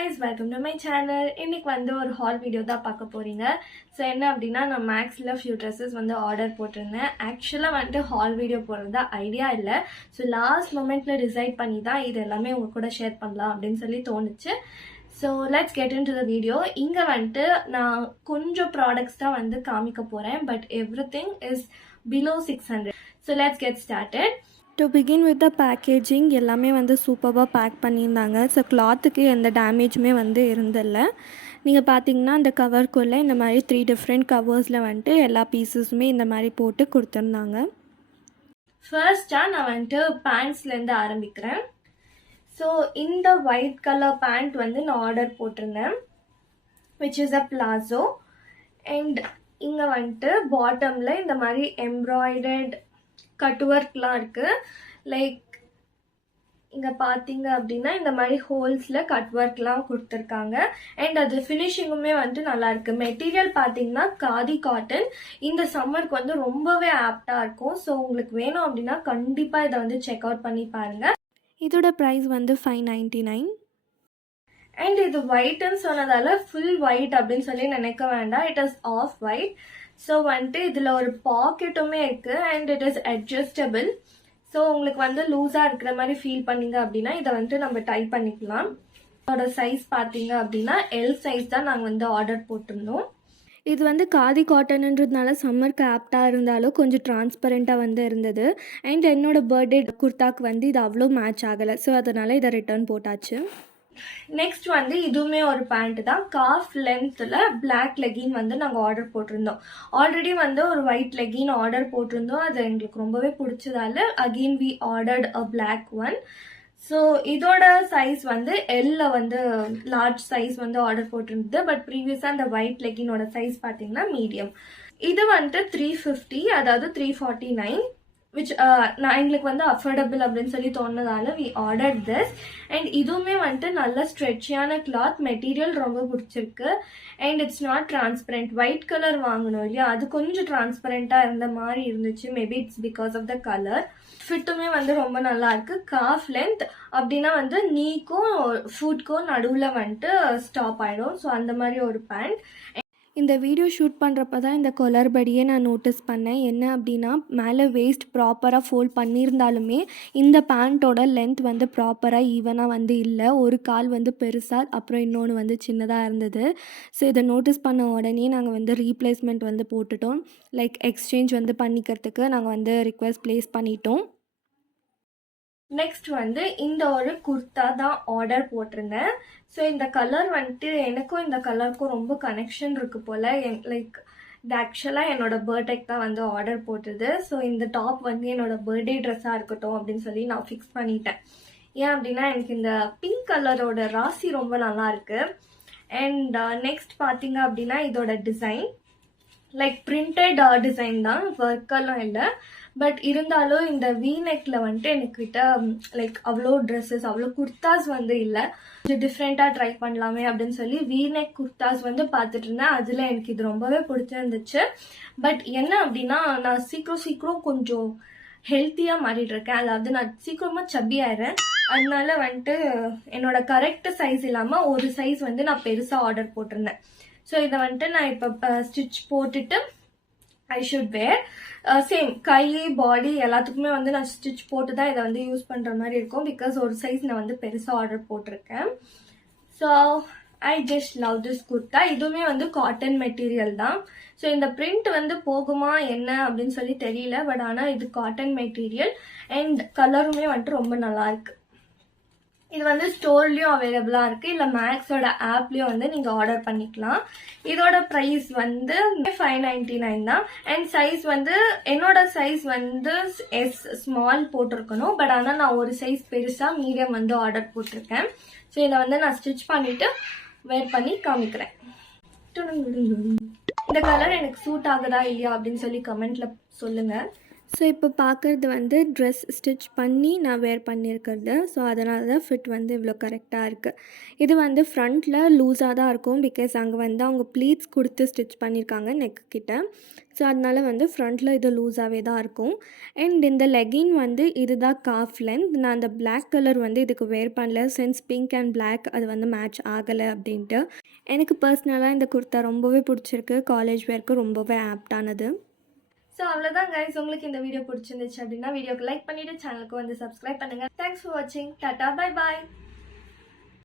guys, welcome to my channel. இன்னைக்கு வந்து ஒரு haul video தான் பார்க்க போறீங்க. So என்ன அப்படினா நான் Maxல few dresses வந்து ஆர்டர் போட்டிருந்தேன். Actually வந்து haul video போடுறதா ஐடியா இல்ல. So last momentல டிசைட் பண்ணி தான் இது எல்லாமே உங்க கூட ஷேர் பண்ணலாம் அப்படினு சொல்லி தோணுச்சு. So let's get into the video. இங்க வந்து நான் கொஞ்சம் ப்ராடக்ட்ஸ் தான் வந்து காமிக்க போறேன், but everything is below 600. So let's get started. To begin with the packaging, எல்லாமே வந்து சூப்பராக பேக் பண்ணியிருந்தாங்க. ஸோ கிளாத்துக்கு எந்த டேமேஜுமே வந்து இருந்தில்ல. நீங்கள் பார்த்தீங்கன்னா அந்த கவர்க்குள்ளே இந்த மாதிரி 3 டிஃப்ரெண்ட் கவர்ஸில் வந்துட்டு எல்லா பீசஸுமே இந்த மாதிரி போட்டு கொடுத்துருந்தாங்க. ஃபர்ஸ்ட்டாக நான் வந்துட்டு பேண்ட்ஸ்லேருந்து ஆரம்பிக்கிறேன். ஸோ இந்த ஒயிட் கலர் பேண்ட் வந்து நான் ஆர்டர் போட்டிருந்தேன், which is a palazzo. And இங்கே வந்துட்டு பாட்டமில் இந்த மாதிரி எம்ப்ராய்டர்ட் கட் ஒர்க்லாம் இருக்குது. லைக் இங்கே பார்த்தீங்க அப்படின்னா இந்த மாதிரி ஹோல்ஸில் கட் ஒர்க்லாம் கொடுத்துருக்காங்க. அண்ட் அது ஃபினிஷிங்குமே வந்துட்டு நல்லாயிருக்கு. மெட்டீரியல் பார்த்தீங்கன்னா காதி காட்டன். இந்த சம்மருக்கு வந்து ரொம்பவே ஆப்டாக இருக்கும். ஸோ உங்களுக்கு வேணும் அப்படின்னா கண்டிப்பாக இதை வந்து செக் அவுட் பண்ணி பாருங்கள். இதோட ப்ரைஸ் வந்து 599. அண்ட் இது ஒயிட்னு சொன்னதால ஃபுல் ஒயிட் அப்படின்னு சொல்லி நினைக்க வேண்டாம். It is off white. So வந்துட்டு இதில் ஒரு பாக்கெட்டுமே இருக்குது and it is adjustable. So உங்களுக்கு வந்து லூஸாக இருக்கிற மாதிரி ஃபீல் பண்ணீங்க அப்படின்னா இதை வந்துட்டு நம்ம டைப் பண்ணிக்கலாம். இதோட சைஸ் பார்த்தீங்க அப்படின்னா எல் சைஸ் தான் நாங்கள் வந்து ஆர்டர் போட்டிருந்தோம். இது வந்து காதி காட்டன்ன்றதுனால சம்மருக்கு ஆப்டாக இருந்தாலும் கொஞ்சம் டிரான்ஸ்பரண்ட்டாக வந்து இருந்தது. அண்ட் என்னோடய பர்த்டே குர்தாக்கு வந்து இது அவ்வளோ மேட்ச் ஆகலை. ஸோ அதனால் இதை ரிட்டர்ன் போட்டாச்சு. நெக்ஸ்ட் வந்து இதுவுமே ஒரு பேண்ட் தான். காஃப் லென்த்தில் பிளாக் லெகின் வந்து நாங்கள் ஆர்டர் போட்டிருந்தோம். ஆல்ரெடி வந்து ஒரு ஒயிட் லெகின் ஆர்டர் போட்டிருந்தோம். அது எங்களுக்கு ரொம்பவே பிடிச்சதால again we ordered a black one. So இதோட சைஸ் வந்து எல்ல வந்து லார்ஜ் சைஸ் வந்து ஆர்டர் போட்டிருந்தது. பட் ப்ரீவியஸாக அந்த ஒயிட் லெகினோட சைஸ் பார்த்தீங்கன்னா மீடியம். இது வந்துட்டு 350, அதாவது 349, விச் நான் எங்களுக்கு வந்து அஃபோர்டபுள் அப்படின்னு சொல்லி தோணுனதால வி ஆர்டர் திஸ். அண்ட் இதுவுமே வந்துட்டு நல்ல ஸ்ட்ரெச்சியான கிளாத். மெட்டீரியல் ரொம்ப பிடிச்சிருக்கு. And it's not transparent. White colour வாங்கணும் இல்லையா, அது கொஞ்சம் டிரான்ஸ்பரண்ட்டாக இருந்த மாதிரி இருந்துச்சு. Maybe it's because of the colour. ஃபிட்டுமே வந்து ரொம்ப நல்லா இருக்கு. காஃப் லென்த் அப்படின்னா வந்து நீக்கும் ஃபுட்க்கும் நடுவில் வந்துட்டு ஸ்டாப் ஆகிடும். ஸோ அந்த மாதிரி ஒரு பேண்ட். இந்த வீடியோ ஷூட் பண்ணுறப்ப தான் இந்த கொலர்படியே நான் நோட்டீஸ் பண்ணேன். என்ன அப்படின்னா மேலே வேஸ்ட் ப்ராப்பராக ஃபோல்ட் பண்ணியிருந்தாலுமே இந்த பேண்ட்டோட லென்த் வந்து ப்ராப்பராக ஈவனாக வந்து இல்லை. ஒரு கால் வந்து பெருசாக, அப்புறம் இன்னொன்று வந்து சின்னதாக இருந்தது. ஸோ இதை நோட்டீஸ் பண்ண உடனே நாங்கள் வந்து ரீப்ளேஸ்மெண்ட் வந்து போட்டுட்டோம். லைக் எக்ஸ்சேஞ்ச் வந்து பண்ணிக்கிறதுக்கு நாங்கள் வந்து ரிக்வெஸ்ட் ப்ளேஸ் பண்ணிட்டோம். நெக்ஸ்ட் வந்து இந்த ஒரு குர்த்தா தான் ஆர்டர் போட்டிருந்தேன். ஸோ இந்த கலர் வந்துட்டு எனக்கும் இந்த கலருக்கும் ரொம்ப கனெக்ஷன் இருக்குது போல். லைக் இது ஆக்சுவலாக என்னோட பர்த்டேக்கு தான் வந்து ஆர்டர் போட்டது. ஸோ இந்த டாப் வந்து என்னோட பர்த்டே ட்ரெஸ்ஸாக இருக்கட்டும் அப்படின்னு சொல்லி நான் ஃபிக்ஸ் பண்ணிட்டேன். ஏன் அப்படின்னா எனக்கு இந்த பிங்க் கலரோட ராசி ரொம்ப நல்லா இருக்கு. அண்ட் நெக்ஸ்ட் பார்த்தீங்க அப்படின்னா இதோட டிசைன் லைக் பிரிண்டட் டிசைன் தான், ஒர்க்கெல்லாம் இல்லை. பட் இருந்தாலும் இந்த வீநெக்கில் வந்துட்டு எனக்கிட்ட லைக் அவ்வளோ ட்ரெஸ்ஸஸ், அவ்வளோ குர்தாஸ் வந்து இல்லை. கொஞ்சம் டிஃப்ரெண்ட்டாக ட்ரை பண்ணலாமே அப்படின்னு சொல்லி வீநெக் குர்தாஸ் வந்து பார்த்துட்டு இருந்தேன். அதில் எனக்கு இது ரொம்பவே பிடிச்சிருந்துச்சு. பட் என்ன அப்படின்னா நான் சீக்கிரம் கொஞ்சம் ஹெல்த்தியாக மாறிட்டு இருக்கேன். அதாவது நான் சீக்கிரமாக சப்பி ஆயிடுறேன். அதனால வந்துட்டு என்னோட கரெக்ட் சைஸ் இல்லாமல் ஒரு சைஸ் வந்து நான் பெருசாக ஆர்டர் போட்டிருந்தேன். ஸோ இதை வந்துட்டு நான் இப்போ ஸ்டிச் போட்டுட்டு ஐ ஷுட் வேர். சேம் கை பாடி எல்லாத்துக்குமே வந்து நான் ஸ்டிச் போட்டு தான் இதை வந்து யூஸ் பண்ணுற மாதிரி இருக்கும். பிகாஸ் ஒரு சைஸ் நான் வந்து பெருசாக ஆர்டர் போட்டிருக்கேன். So I just love this kurta. இதுவுமே வந்து காட்டன் மெட்டீரியல் தான். ஸோ இந்த பிரிண்ட் வந்து போகுமா என்ன அப்படின்னு சொல்லி தெரியல. பட் ஆனால் இது காட்டன் மெட்டீரியல் அண்ட் கலருமே வந்துட்டு ரொம்ப நல்லா இருக்கு. இது வந்து ஸ்டோர்லேயும் அவைலபிளாக இருக்குது, இல்லை மேக்ஸோட ஆப்லேயும் வந்து நீங்கள் ஆர்டர் பண்ணிக்கலாம். இதோட ப்ரைஸ் வந்து 599 தான். அண்ட் சைஸ் வந்து என்னோட சைஸ் வந்து எஸ் ஸ்மால் போட்டிருக்கணும். பட் ஆனால் நான் ஒரு சைஸ் பெருசாக மீடியம் வந்து ஆர்டர் போட்டிருக்கேன். ஸோ இதை வந்து நான் ஸ்டிச் பண்ணிவிட்டு வேர் பண்ணி காமிக்கிறேன். இந்த கலர் எனக்கு சூட் ஆகுதா இல்லையா அப்படின்னு சொல்லி கமெண்ட்டில் சொல்லுங்கள். ஸோ இப்போ பார்க்குறது வந்து ட்ரெஸ் ஸ்டிச் பண்ணி நான் வேர் பண்ணியிருக்கிறது. ஸோ அதனால தான் ஃபிட் வந்து இவ்வளோ கரெக்டாக இருக்குது. இது வந்து ஃப்ரண்ட்டில் லூஸாக தான் இருக்கும். பிகாஸ் அங்கே வந்து அவங்க ப்ளீட்ஸ் கொடுத்து ஸ்டிச் பண்ணியிருக்காங்க நெக்கு கிட்ட. ஸோ அதனால வந்து ஃப்ரண்ட்டில் இது லூஸாகவே தான் இருக்கும். அண்ட் இந்த லெகின் வந்து இதுதான் காஃப் லென்த். நான் அந்த பிளாக் கலர் வந்து இதுக்கு வேர் பண்ணல. சின்ஸ் பிங்க் அண்ட் பிளாக் அது வந்து மேட்ச் ஆகலை அப்படின்ட்டு. எனக்கு பர்சனலாக இந்த குர்த்தா ரொம்பவே பிடிச்சிருக்கு. காலேஜ் வேர்க்கு ரொம்பவே ஆப்டானது. ஸோ அவ்வளோதான் கைஸ். உங்களுக்கு இந்த வீடியோ பிடிச்சிருந்துச்சு அப்படின்னா வீடியோக்கு லைக் பண்ணிவிட்டு சேனலுக்கு வந்து சப்ஸ்கிரைப் பண்ணுங்கள். தேங்க்ஸ் ஃபார் வாட்சிங். Tata bye bye.